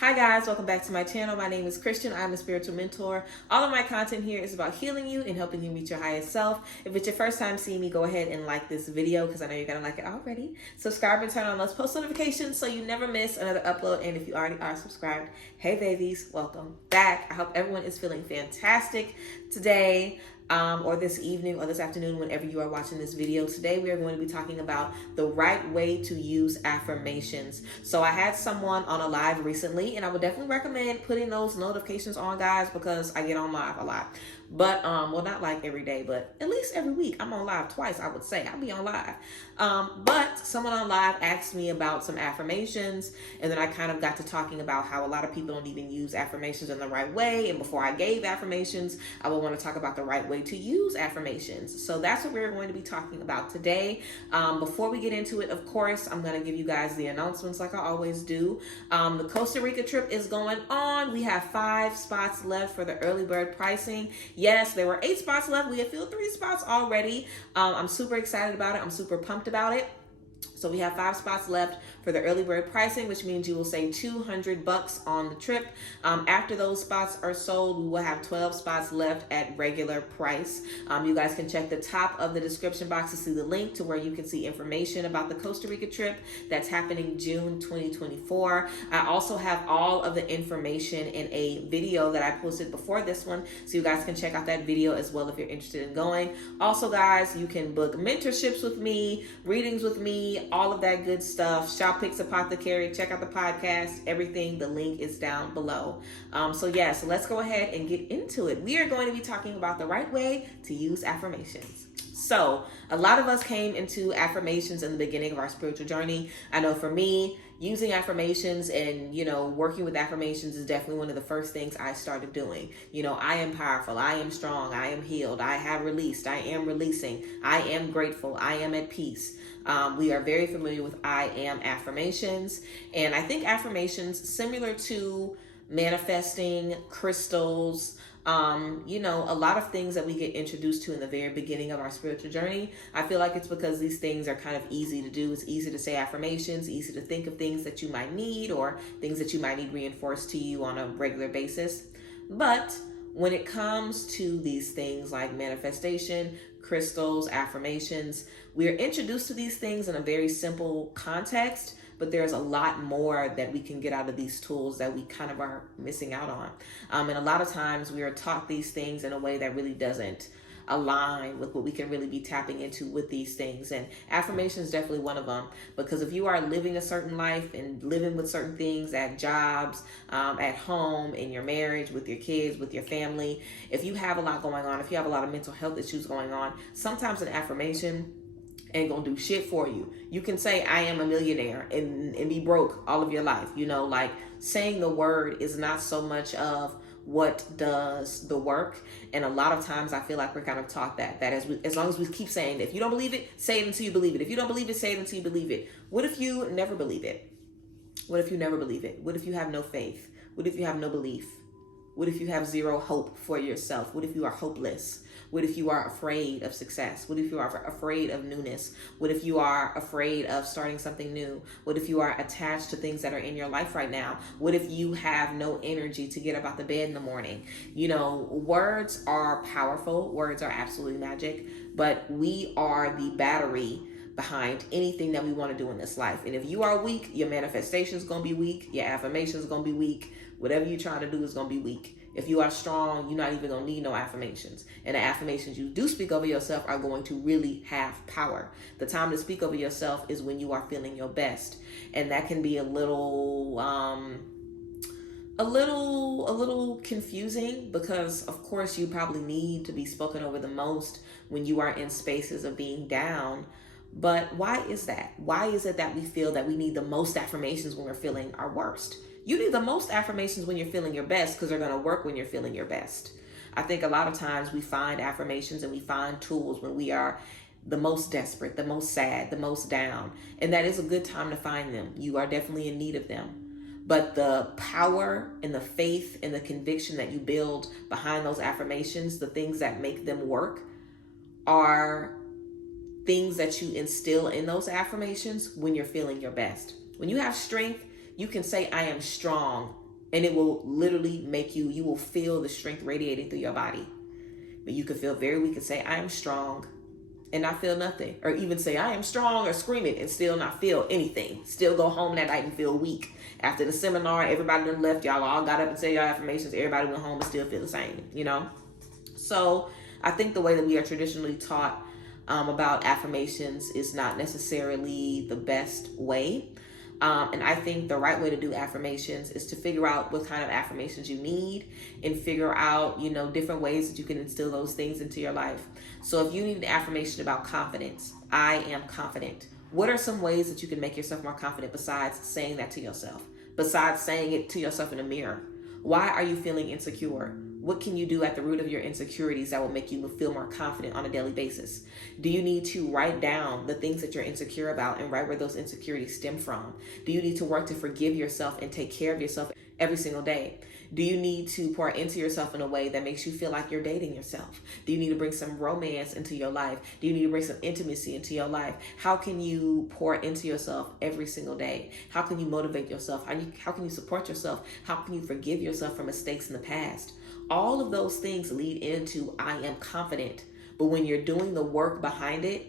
Hi guys, welcome back to my channel. My name is Christian. I'm a spiritual mentor. All of my content here is about healing you and helping you reach your highest self. If it's your first time seeing me, go ahead and like this video because I know you're going to like it already. Subscribe and turn on those post notifications so you never miss another upload. And if you already are subscribed, hey babies, welcome back. I hope everyone is feeling fantastic today. Or this evening or this afternoon, whenever you are watching this video. Today we are going to be talking about the right way to use affirmations. So I had someone on a live recently, and I would definitely recommend putting those notifications on, guys, because I get on live a lot. But well, not like every day, but at least every week. I'm on live twice, I would say. I'll be on live. But someone on live asked me about some affirmations, and then I kind of got to talking about how a lot of people don't even use affirmations in the right way. And before I gave affirmations, I would want to talk about the right way to use affirmations. So that's what we're going to be talking about today. Before we get into it, of course, I'm going to give you guys the announcements like I always do. The Costa Rica trip is going on. We have 5 spots left for the early bird pricing. Yes, there were 8 spots left. We have filled 3 spots already. I'm super excited about it. I'm super pumped about it. So we have 5 spots left for the early bird pricing, which means you will save $200 on the trip. After those spots are sold, we will have 12 spots left at regular price. You guys can check the top of the description box to see the link to where you can see information about the Costa Rica trip that's happening June 2024. I also have all of the information in a video that I posted before this one, so you guys can check out that video as well if you're interested in going. Also, guys, you can book mentorships with me, readings with me, all of that good stuff. Shop Pixie Apothecary, check out the podcast, everything. The link is down below. So let's go ahead and get into it. We are going to be talking about the right way to use affirmations. So a lot of us came into affirmations in the beginning of our spiritual journey. I know for me, using affirmations and, working with affirmations is definitely one of the first things I started doing. I am powerful. I am strong. I am healed. I have released. I am releasing. I am grateful. I am at peace. We are very familiar with I am affirmations. And I think affirmations, similar to manifesting, crystals, a lot of things that we get introduced to in the very beginning of our spiritual journey. I feel like it's because these things are kind of easy to do. It's easy to say affirmations, easy to think of things that you might need or things that you might need reinforced to you on a regular basis. But when it comes to these things like manifestation, crystals, affirmations, we are introduced to these things in a very simple context, but there's a lot more that we can get out of these tools that we kind of are missing out on. And a lot of times we are taught these things in a way that really doesn't align with what we can really be tapping into with these things. And affirmation is definitely one of them, because if you are living a certain life and living with certain things at jobs, at home, in your marriage, with your kids, with your family, if you have a lot going on, if you have a lot of mental health issues going on, sometimes an affirmation ain't gonna do shit for you. You can say I am a millionaire and be broke all of your life. Like saying the word is not so much of what does the work. And a lot of times I feel like we're kind of taught that as long as we keep saying, if you don't believe it, say it until you believe it. If you don't believe it, say it until you believe it. What if you never believe it? What if you never believe it? What if you have no faith? What if you have no belief? What if you have zero hope for yourself? What if you are hopeless? What if you are afraid of success? What if you are afraid of newness? What if you are afraid of starting something new? What if you are attached to things that are in your life right now? What if you have no energy to get up out the bed in the morning? Words are powerful. Words are absolutely magic, but we are the battery behind anything that we want to do in this life. And if you are weak, your manifestation is going to be weak. Your affirmation is going to be weak. Whatever you're trying to do is going to be weak. If you are strong, you're not even going to need no affirmations. And the affirmations you do speak over yourself are going to really have power. The time to speak over yourself is when you are feeling your best. And that can be a little confusing, because of course you probably need to be spoken over the most when you are in spaces of being down. But why is that? Why is it that we feel that we need the most affirmations when we're feeling our worst? You need the most affirmations when you're feeling your best, because they're going to work when you're feeling your best. I think a lot of times we find affirmations and we find tools when we are the most desperate, the most sad, the most down. And that is a good time to find them. You are definitely in need of them. But the power and the faith and the conviction that you build behind those affirmations, the things that make them work, are things that you instill in those affirmations when you're feeling your best. When you have strength, you can say, I am strong And it will literally make you will feel the strength radiating through your body. But you could feel very weak and say, I am strong, and not feel nothing. Or even say, I am strong, or scream it and still not feel anything. Still go home that night and feel weak. After the seminar, everybody done left. Y'all all got up and said your affirmations. Everybody went home and still feel the same, you know? So I think the way that we are traditionally taught about affirmations is not necessarily the best way. And I think the right way to do affirmations is to figure out what kind of affirmations you need and figure out, you know, different ways that you can instill those things into your life. So if you need an affirmation about confidence, I am confident. What are some ways that you can make yourself more confident besides saying that to yourself? Besides saying it to yourself in a mirror? Why are you feeling insecure? What can you do at the root of your insecurities that will make you feel more confident on a daily basis? Do you need to write down the things that you're insecure about and write where those insecurities stem from? Do you need to work to forgive yourself and take care of yourself every single day? Do you need to pour into yourself in a way that makes you feel like you're dating yourself? Do you need to bring some romance into your life? Do you need to bring some intimacy into your life? How can you pour into yourself every single day? How can you motivate yourself? How can you support yourself? How can you forgive yourself for mistakes in the past? All of those things lead into I am confident. But when you're doing the work behind it,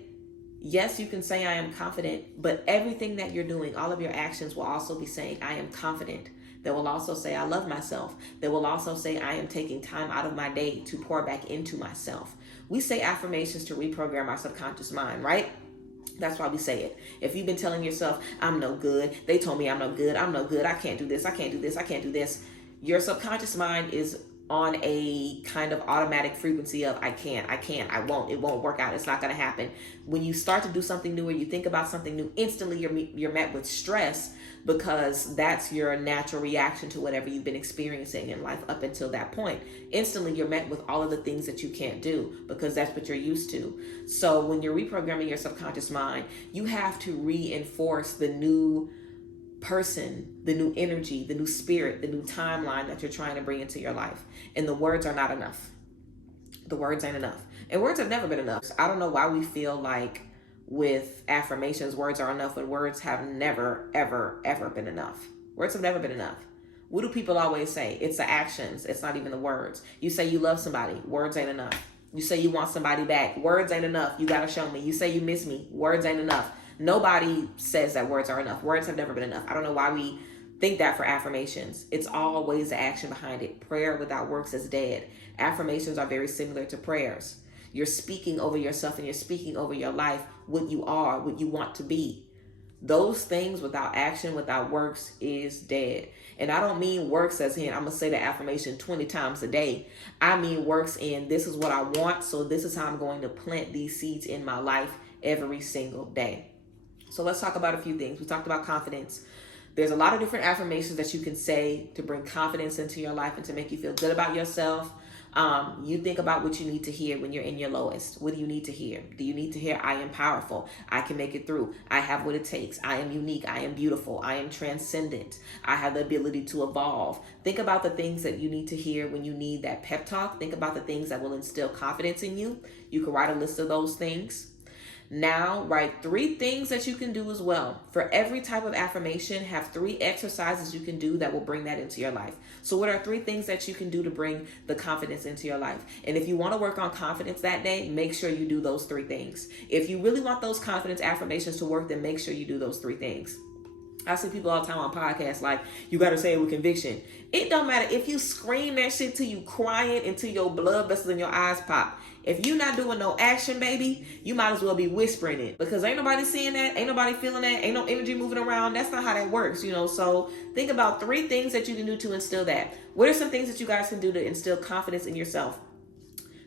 yes, you can say I am confident, but everything that you're doing, all of your actions will also be saying I am confident. They will also say I love myself. They will also say I am taking time out of my day to pour back into myself. We say affirmations to reprogram our subconscious mind, right? That's why we say it. If you've been telling yourself, I'm no good, they told me I'm no good, I can't do this, I can't do this, I can't do this. Your subconscious mind is on a kind of automatic frequency of I can't, I won't, it won't work out, it's not going to happen. When you start to do something new or you think about something new, instantly you're met with stress, because that's your natural reaction to whatever you've been experiencing in life up until that point. Instantly you're met with all of the things that you can't do because that's what you're used to. So when you're reprogramming your subconscious mind, you have to reinforce the new person, the new energy, the new spirit, the new timeline that you're trying to bring into your life. And the words are not enough. The words ain't enough. And words have never been enough. I don't know why we feel like with affirmations, words are enough when words have never, ever, ever been enough. Words have never been enough. What do people always say? It's the actions. It's not even the words. You say you love somebody. Words ain't enough. You say you want somebody back. Words ain't enough. You got to show me. You say you miss me. Words ain't enough. Nobody says that words are enough. Words have never been enough. I don't know why we think that for affirmations. It's always the action behind it. Prayer without works is dead. Affirmations are very similar to prayers. You're speaking over yourself and you're speaking over your life, what you are, what you want to be. Those things without action, without works is dead. And I don't mean works as in I'm going to say the affirmation 20 times a day. I mean works in this is what I want, so this is how I'm going to plant these seeds in my life every single day. So let's talk about a few things. We talked about confidence. There's a lot of different affirmations that you can say to bring confidence into your life and to make you feel good about yourself. You think about what you need to hear when you're in your lowest. What do you need to hear? Do you need to hear, I am powerful, I can make it through, I have what it takes, I am unique, I am beautiful, I am transcendent, I have the ability to evolve? Think about the things that you need to hear when you need that pep talk. Think about the things that will instill confidence in you. You can write a list of those things. Now, write 3 things that you can do as well. For every type of affirmation, have 3 exercises you can do that will bring that into your life. So what are 3 things that you can do to bring the confidence into your life? And if you want to work on confidence that day, make sure you do those 3 things. If you really want those confidence affirmations to work, then make sure you do those 3 things. I see people all the time on podcasts like, you got to say it with conviction. It don't matter if you scream that shit till you crying until your blood vessels in your eyes pop. If you're not doing no action, baby, you might as well be whispering it, because ain't nobody seeing that, ain't nobody feeling that, ain't no energy moving around. That's not how that works, you know. So think about 3 things that you can do to instill that. What are some things that you guys can do to instill confidence in yourself?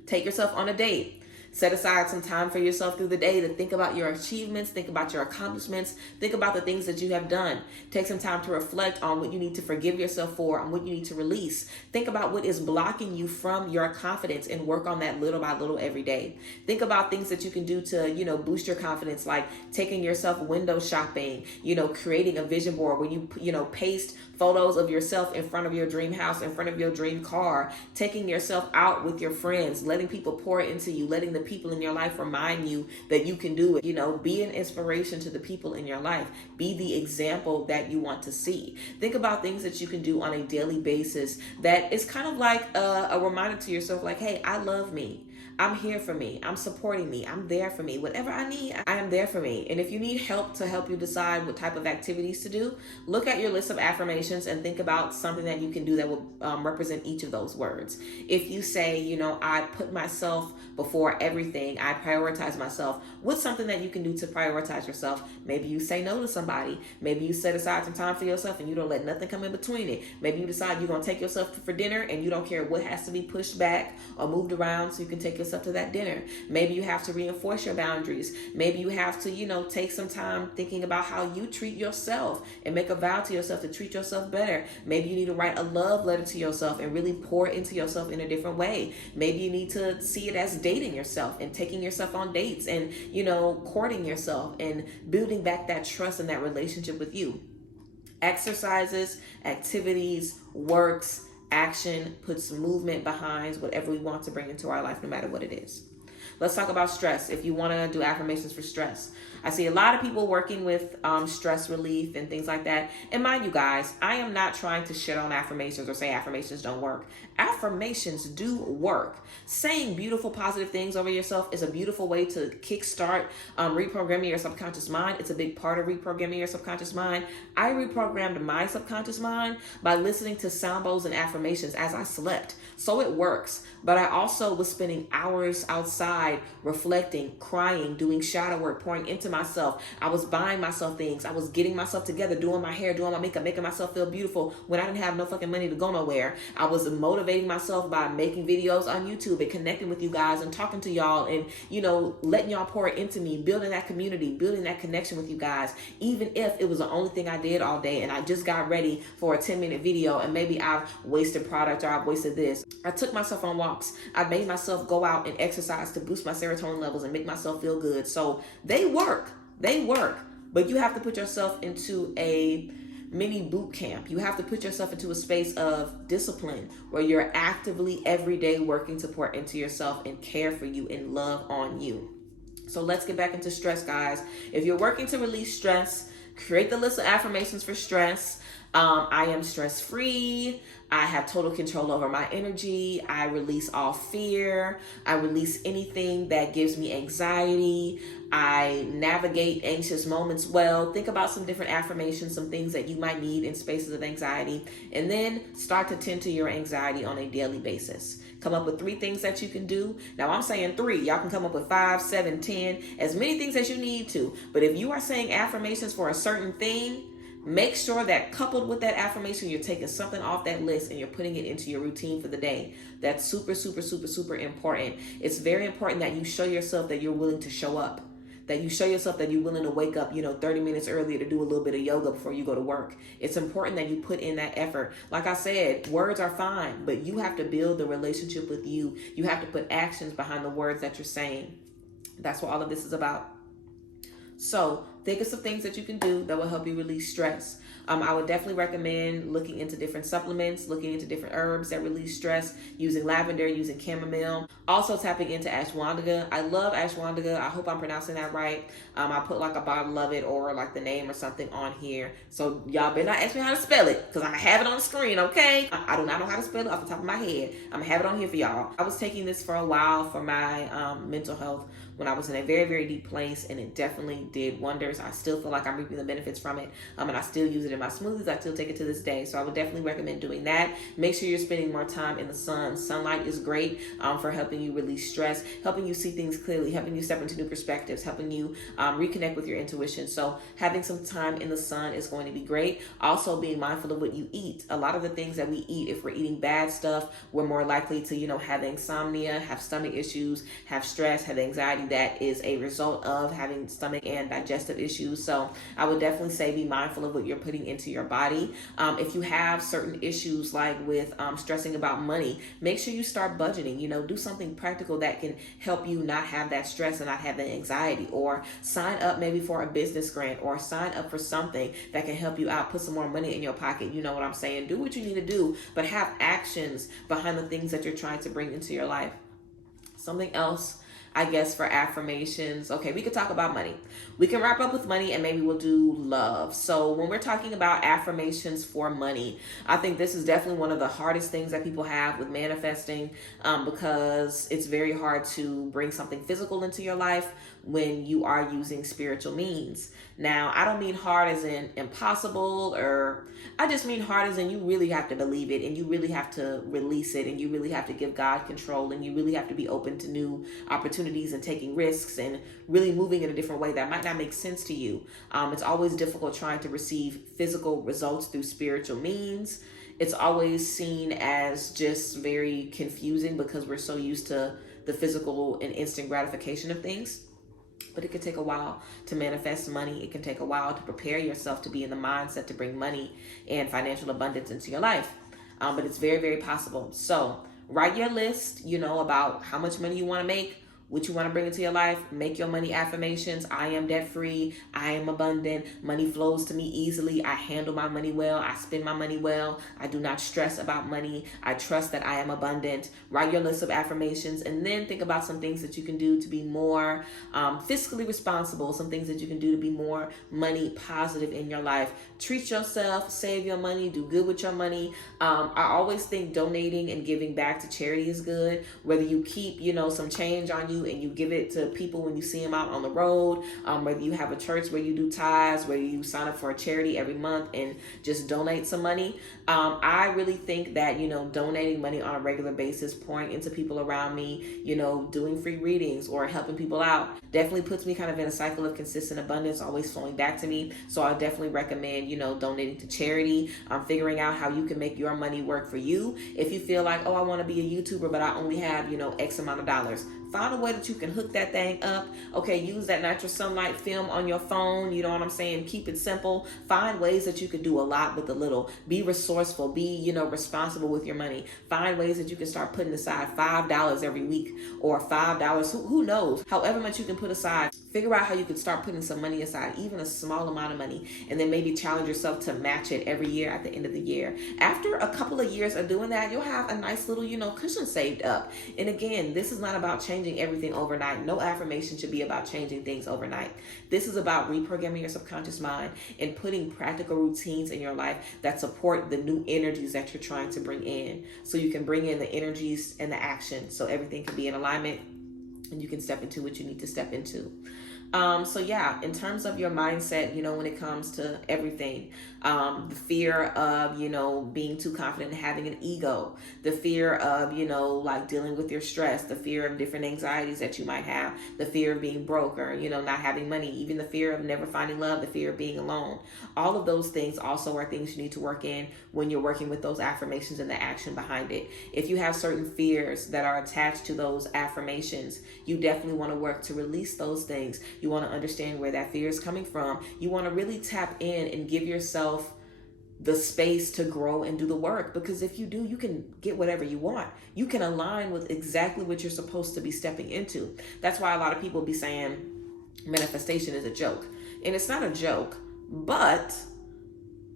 Take yourself on a date. Set aside some time for yourself through the day to think about your achievements, think about your accomplishments, think about the things that you have done. Take some time to reflect on what you need to forgive yourself for, on what you need to release. Think about what is blocking you from your confidence and work on that little by little every day. Think about things that you can do to, boost your confidence, like taking yourself window shopping, creating a vision board where you paste photos of yourself in front of your dream house, in front of your dream car, taking yourself out with your friends, letting people pour into you, letting them people in your life remind you that you can do it. You know, be an inspiration to the people in your life. Be the example that you want to see. Think about things that you can do on a daily basis that is kind of like a reminder to yourself, like, hey, I love me. I'm here for me. I'm supporting me. I'm there for me. Whatever I need, I am there for me. And if you need help to help you decide what type of activities to do, look at your list of affirmations and think about something that you can do that will represent each of those words. If you say, you know, I put myself before everything, I prioritize myself, what's something that you can do to prioritize yourself? Maybe you say no to somebody. Maybe you set aside some time for yourself and you don't let nothing come in between it. Maybe you decide you're going to take yourself for dinner and you don't care what has to be pushed back or moved around so you can take yourself to that dinner. Maybe you have to reinforce your boundaries. Maybe you have to, you know, take some time thinking about how you treat yourself and make a vow to yourself to treat yourself better. Maybe you need to write a love letter to yourself and really pour into yourself in a different way. Maybe you need to see it as dating yourself and taking yourself on dates and, you know, courting yourself and building back that trust and that relationship with you. Exercises, activities, works, action puts movement behind whatever we want to bring into our life, no matter what it is. Let's talk about stress. If you want to do affirmations for stress, I see a lot of people working with stress relief and things like that. And mind you guys, I am not trying to shit on affirmations or say affirmations don't work. Affirmations do work. Saying beautiful, positive things over yourself is a beautiful way to kickstart reprogramming your subconscious mind. It's a big part of reprogramming your subconscious mind. I reprogrammed my subconscious mind by listening to sound bowls and affirmations as I slept. So it works. But I also was spending hours outside reflecting, crying, doing shadow work, pouring into myself. I was buying myself things. I was getting myself together, doing my hair, doing my makeup, making myself feel beautiful when I didn't have no fucking money to go nowhere. I was motivating myself by making videos on YouTube and connecting with you guys and talking to y'all and, you know, letting y'all pour into me, building that community, building that connection with you guys, even if it was the only thing I did all day and I just got ready for a 10-minute video and maybe I've wasted product or I've wasted this. I took myself on walks. I made myself go out and exercise to boost my serotonin levels and make myself feel good. So they work. They work. But you have to put yourself into a mini boot camp. You have to put yourself into a space of discipline where you're actively every day working to pour into yourself and care for you and love on you. So let's get back into stress, guys. If you're working to release stress, create the list of affirmations for stress. I am stress-free. I have total control over my energy. I release all fear. I release anything that gives me anxiety. I navigate anxious moments well. Think about some different affirmations, some things that you might need in spaces of anxiety, and then start to tend to your anxiety on a daily basis. Come up with 3 things that you can do. Now I'm saying 3. Y'all can come up with 5, 7, 10, as many things as you need to. But if you are saying affirmations for a certain thing, make sure that coupled with that affirmation, you're taking something off that list and you're putting it into your routine for the day. That's super, super, super, super important. It's very important that you show yourself that you're willing to show up. That you show yourself that you're willing to wake up, 30 minutes earlier to do a little bit of yoga before you go to work. It's important that you put in that effort. Like I said, words are fine, but you have to build the relationship with you. You have to put actions behind the words that you're saying. That's what all of this is about. So think of some things that you can do that will help you release stress. I would definitely recommend looking into different supplements, looking into different herbs that release stress, using lavender, using chamomile. Also tapping into ashwagandha. I love ashwagandha. I hope I'm pronouncing that right. I put like a bottle of it or like the name or something on here. So y'all better not ask me how to spell it because I'm going to have it on the screen, okay? I do not know how to spell it off the top of my head. I'm going to have it on here for y'all. I was taking this for a while for my mental health when I was in a very, very deep place, and it definitely did wonders. I still feel like I'm reaping the benefits from it, and I still use it in my smoothies. I still take it to this day, so I would definitely recommend doing that. Make sure you're spending more time in the sun. Sunlight is great for helping you release stress, helping you see things clearly, helping you step into new perspectives, helping you reconnect with your intuition. So having some time in the sun is going to be great. Also being mindful of what you eat. A lot of the things that we eat, if we're eating bad stuff, we're more likely to, have insomnia, have stomach issues, have stress, have anxiety. That is a result of having stomach and digestive issues. So I would definitely say be mindful of what you're putting into your body. If you have certain issues like with stressing about money, make sure you start budgeting. Do something practical that can help you not have that stress and not have the anxiety, or sign up maybe for a business grant, or sign up for something that can help you out, put some more money in your pocket. You know what I'm saying? Do what you need to do, but have actions behind the things that you're trying to bring into your life. Something else I guess, for affirmations. Okay, we could talk about money. We can wrap up with money, and maybe we'll do love. So when we're talking about affirmations for money, I think this is definitely one of the hardest things that people have with manifesting, because it's very hard to bring something physical into your life when you are using spiritual means. Now, I don't mean hard as in impossible, or I just mean hard as in you really have to believe it, and you really have to release it, and you really have to give God control, and you really have to be open to new opportunities and taking risks and really moving in a different way that might not make sense to you. It's always difficult trying to receive physical results through spiritual means. It's always seen as just very confusing because we're so used to the physical and instant gratification of things. But it can take a while to manifest money. It can take a while to prepare yourself to be in the mindset to bring money and financial abundance into your life. But it's very, very possible. So write your list, about how much money you want to make, what you want to bring into your life. Make your money affirmations. I am debt free. I am abundant. Money flows to me easily. I handle my money well. I spend my money well. I do not stress about money. I trust that I am abundant. Write your list of affirmations, and then think about some things that you can do to be more fiscally responsible, some things that you can do to be more money positive in your life. Treat yourself, save your money, do good with your money. I always think donating and giving back to charity is good. Whether you keep, some change on you and you give it to people when you see them out on the road, whether you have a church where you do tithes, whether you sign up for a charity every month and just donate some money. I really think that, donating money on a regular basis, pouring into people around me, doing free readings or helping people out definitely puts me kind of in a cycle of consistent abundance, always flowing back to me. So I definitely recommend, donating to charity, figuring out how you can make your money work for you. If you feel like, oh, I want to be a YouTuber, but I only have, X amount of dollars. Find a way that you can hook that thing up. Okay, use that natural sunlight film on your phone. You know what I'm saying? Keep it simple. Find ways that you can do a lot with a little. Be resourceful. Be, responsible with your money. Find ways that you can start putting aside $5 every week or $5. Who knows? However much you can put aside. Figure out how you can start putting some money aside, even a small amount of money, and then maybe challenge yourself to match it every year at the end of the year. After a couple of years of doing that, you'll have a nice little, cushion saved up. And again, this is not about changing everything overnight. No affirmation should be about changing things overnight. This is about reprogramming your subconscious mind and putting practical routines in your life that support the new energies that you're trying to bring in. So you can bring in the energies and the action so everything can be in alignment and you can step into what you need to step into. So yeah, in terms of your mindset, when it comes to everything, the fear of, being too confident and having an ego, the fear of, like dealing with your stress, the fear of different anxieties that you might have, the fear of being broke or, not having money, even the fear of never finding love, the fear of being alone. All of those things also are things you need to work in when you're working with those affirmations and the action behind it. If you have certain fears that are attached to those affirmations, you definitely want to work to release those things. You want to understand where that fear is coming from. You want to really tap in and give yourself the space to grow and do the work, because if you do, you can get whatever you want. You can align with exactly what you're supposed to be stepping into. That's why a lot of people be saying manifestation is a joke, and it's not a joke. But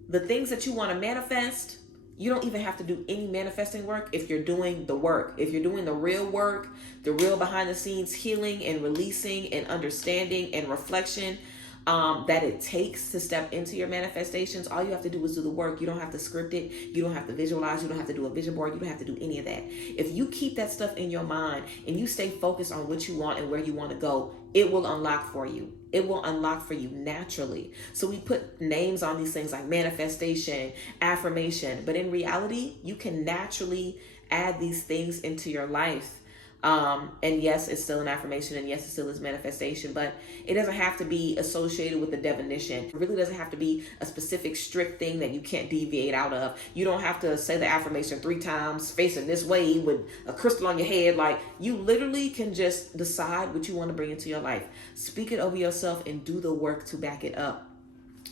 the things that you want to manifest, you don't even have to do any manifesting work if you're doing the work. If you're doing the real work, the real behind the scenes healing and releasing and understanding and reflection that it takes to step into your manifestations, all you have to do is do the work. You don't have to script it. You don't have to visualize. You don't have to do a vision board. You don't have to do any of that. If you keep that stuff in your mind and you stay focused on what you want and where you want to go, it will unlock for you. It will unlock for you naturally. So we put names on these things like manifestation, affirmation, but in reality, you can naturally add these things into your life. And yes, it's still an affirmation, and yes, it still is manifestation, but it doesn't have to be associated with the definition. It really doesn't have to be a specific strict thing that you can't deviate out of. You don't have to say the affirmation 3 times facing this way with a crystal on your head. Like, you literally can just decide what you want to bring into your life. Speak it over yourself and do the work to back it up,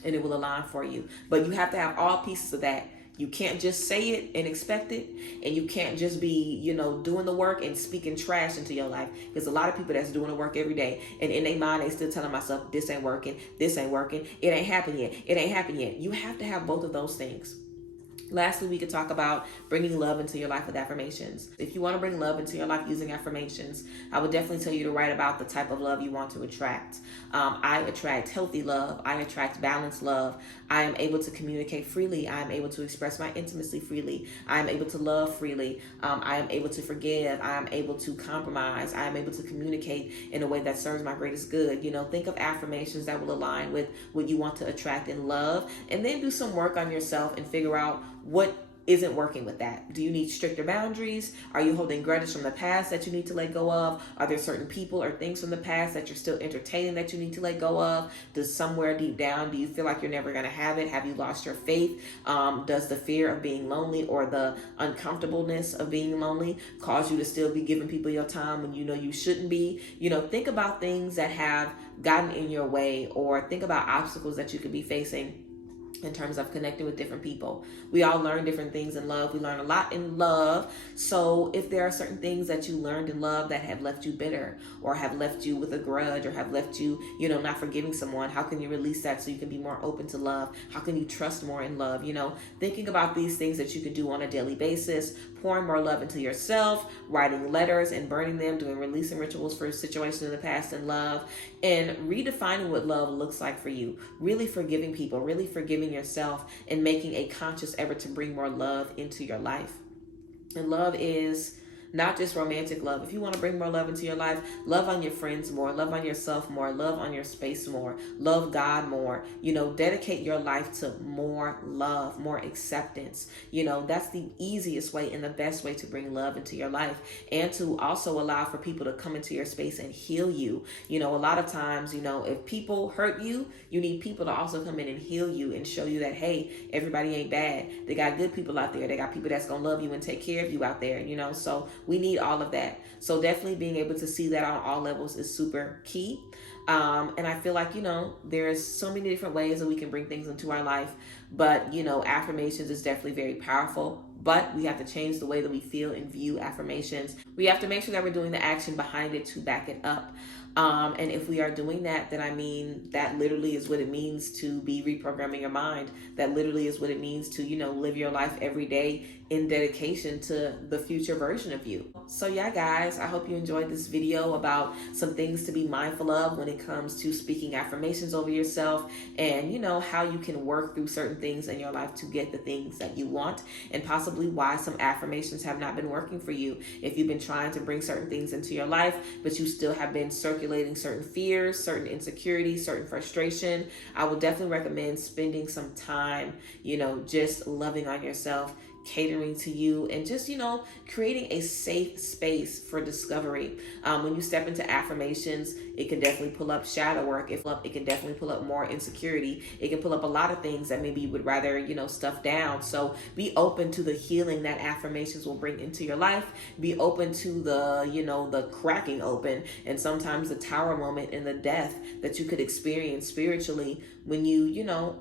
and it will align for you. But you have to have all pieces of that. You can't just say it and expect it, and you can't just be, doing the work and speaking trash into your life. There's a lot of people that's doing the work every day, and in their mind, they still telling myself, this ain't working, it ain't happening yet, it ain't happening yet. You have to have both of those things. Lastly, we could talk about bringing love into your life with affirmations. If you want to bring love into your life using affirmations, I would definitely tell you to write about the type of love you want to attract. I attract healthy love. I attract balanced love. I am able to communicate freely. I am able to express my intimacy freely. I am able to love freely. I am able to forgive. I am able to compromise. I am able to communicate in a way that serves my greatest good. Think of affirmations that will align with what you want to attract in love, and then do some work on yourself and figure out what isn't working with that. Do you need stricter boundaries? Are you holding grudges from the past that you need to let go of? Are there certain people or things from the past that you're still entertaining that you need to let go of? Does somewhere deep down, do you feel like you're never going to have it? Have you lost your faith? Does the fear of being lonely or the uncomfortableness of being lonely cause you to still be giving people your time when you know you shouldn't be? Think about things that have gotten in your way, or think about obstacles that you could be facing in terms of connecting with different people. We all learn different things in love. We learn a lot in love. So if there are certain things that you learned in love that have left you bitter, or have left you with a grudge, or have left you, not forgiving someone, how can you release that so you can be more open to love? How can you trust more in love? Thinking about these things that you can do on a daily basis, pouring more love into yourself, writing letters and burning them, doing releasing rituals for situations in the past in love, and redefining what love looks like for you. Really forgiving people, really forgiving yourself, and making a conscious effort to bring more love into your life. And love is not just romantic love. If you want to bring more love into your life, love on your friends more, love on yourself more, love on your space more, love God more, dedicate your life to more love, more acceptance. That's the easiest way and the best way to bring love into your life, and to also allow for people to come into your space and heal you. A lot of times, if people hurt you, you need people to also come in and heal you and show you that, hey, everybody ain't bad. They got good people out there. They got people that's going to love you and take care of you out there, so we need all of that. So definitely being able to see that on all levels is super key. And I feel like, there's so many different ways that we can bring things into our life, but, affirmations is definitely very powerful. But we have to change the way that we feel and view affirmations. We have to make sure that we're doing the action behind it to back it up. And if we are doing that, then that literally is what it means to be reprogramming your mind. That literally is what it means to, live your life every day in dedication to the future version of you. So yeah, guys, I hope you enjoyed this video about some things to be mindful of when it comes to speaking affirmations over yourself, and how you can work through certain things in your life to get the things that you want, and possibly why some affirmations have not been working for you. If you've been trying to bring certain things into your life, but you still have been circulating certain fears, certain insecurities, certain frustration, I would definitely recommend spending some time, just loving on yourself, catering to you, and just, creating a safe space for discovery. When you step into affirmations, it can definitely pull up shadow work. It can definitely pull up more insecurity. It can pull up a lot of things that maybe you would rather, stuff down. So be open to the healing that affirmations will bring into your life. Be open to the, the cracking open, and sometimes the tower moment and the death that you could experience spiritually when you,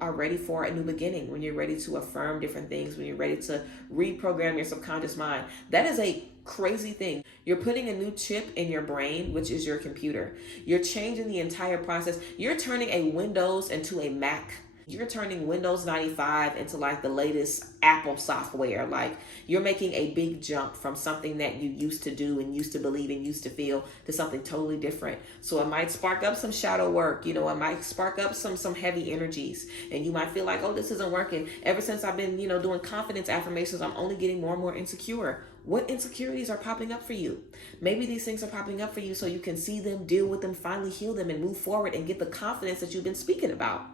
are ready for a new beginning, when you're ready to affirm different things, when you're ready to reprogram your subconscious mind. That is a crazy thing. You're putting a new chip in your brain, which is your computer. You're changing the entire process. You're turning a Windows into a Mac. You're turning Windows 95 into like the latest Apple software. Like, you're making a big jump from something that you used to do and used to believe and used to feel to something totally different. So it might spark up some shadow work, it might spark up some heavy energies, and you might feel like, oh, this isn't working. Ever since I've been, doing confidence affirmations, I'm only getting more and more insecure. What insecurities are popping up for you? Maybe these things are popping up for you so you can see them, deal with them, finally heal them, and move forward and get the confidence that you've been speaking about.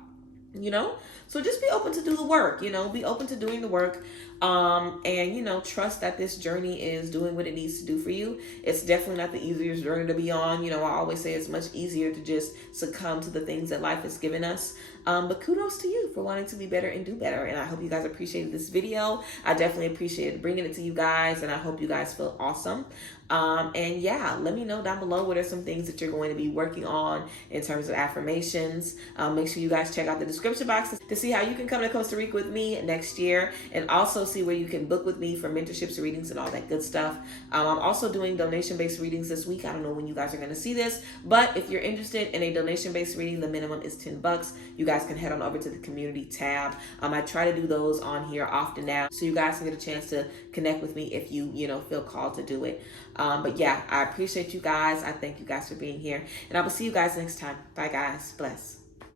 So just be open to do the work, be open to doing the work, and trust that this journey is doing what it needs to do for you. It's definitely not the easiest journey to be on. I always say it's much easier to just succumb to the things that life has given us. But kudos to you for wanting to be better and do better. And I hope you guys appreciated this video. I definitely appreciated bringing it to you guys, and I hope you guys feel awesome. And yeah, let me know down below what are some things that you're going to be working on in terms of affirmations. Make sure you guys check out the description description box to see how you can come to Costa Rica with me next year, and also see where you can book with me for mentorships, readings, and all that good stuff. I'm also doing donation-based readings this week. I don't know when you guys are going to see this, but if you're interested in a donation-based reading, the minimum is $10. You guys can head on over to the community tab. I try to do those on here often now, so you guys can get a chance to connect with me if you feel called to do it. But yeah, I appreciate you guys. I thank you guys for being here, and I will see you guys next time. Bye guys. Bless.